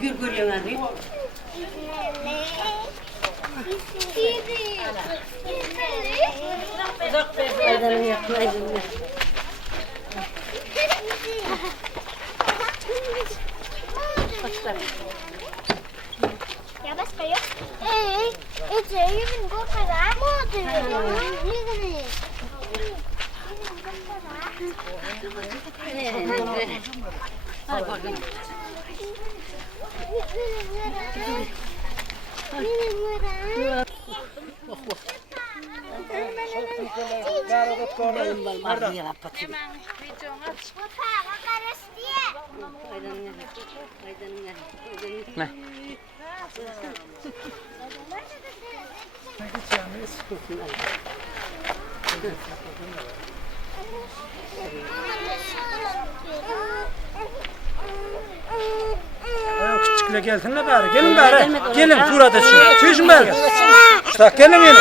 Gül görüyorsun abi. Uzak be. Aydanın yakın aydınlar. Başlar. Ya başka yok. Yüzün bu kadar mı oldu? Yüzünü. Al bakayım. Ne? Küçükle gelsinler bari. Gelin bari. Gelin burada şu. Tüyüşün bari. İşte gelin yine.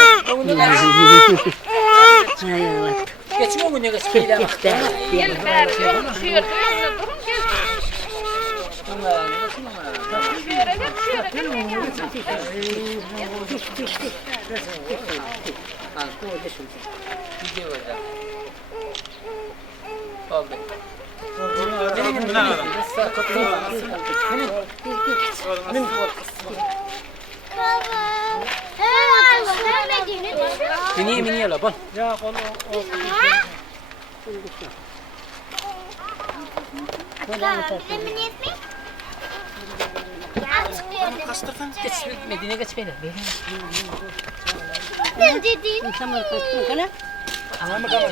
Geçmiyor mu ne geçmiyor? Gel bari yolun şu yerde durun gel. Mini la bon. Ya kolu o. Medine geçmedi. Ne dedin? Samar kaçtın kana? Ama kalan.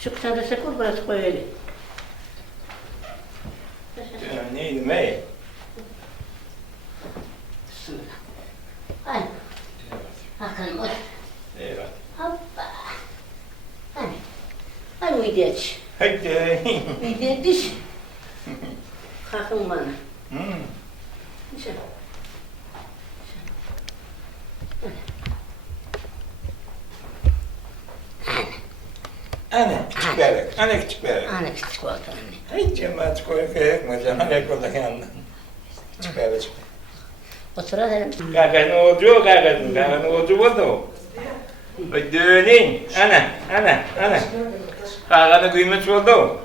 Şu kıtada sekur burası koy öyle. Neydi me? Ay. Hakan oy. Evet. Hoppa. Hani. Hani uyuyaç. Hadi. Uyuyaç. Hakan bana. Şöyle. Ana küçük bebek. Ana küçük bebek. Ana küçük oldu anne. Ay cemaat koyup kayık mı? Cemaat koyup yandan. Küçük bebek. Otura derim. Kakak oğlu, kakak oğlu oldu. Döneyin. Ana. Kakak'ın kıymeti oldu.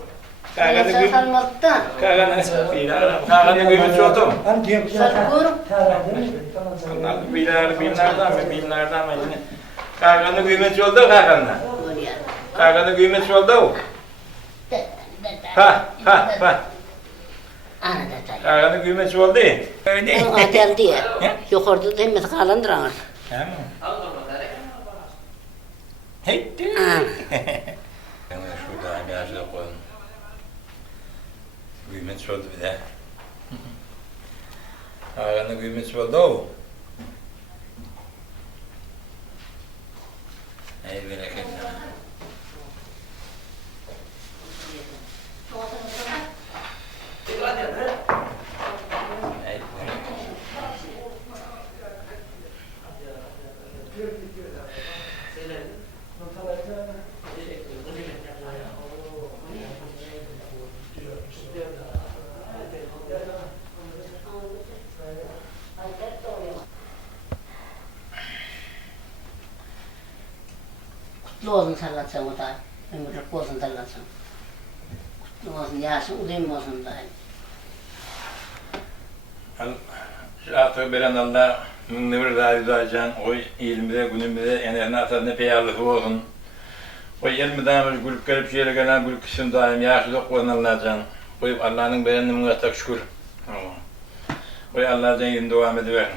Kakak'ın kıymeti Sarmalttan. Kakak'ın kıymeti oldu. Hani diyorum. Sarkıyorum. Bunlar binlerden mi? Kakak'ın kıymeti oldu kakak'ın. Kakak'ın kıymeti oldu. Ha. Ana da tay. Kakak'ın kıymeti oldu. Onun atel diye. Yukarıda demez kalandıran. Heydi. Ana. Şurada ağaçta koyun. Kıymeti oldu bir de. Kakak'ın kıymeti oldu. Ey bereket. Kutlu olsun sallatsan o da. Ömürlük olsun sallatsan. Kutlu olsun yasın, uzun olsun da. Şahatı veren Allah münevver razı olacağın, o ilmide, günümüzde, enerjine atasına peyarlığı olsun. O ilmidamız gülüp gelip şöyle gelen gülüp kişinin daim yaşlı kullanılacağın. O Allah'ın beğendiğine şükür. O Allah'ın yerine devam ediver.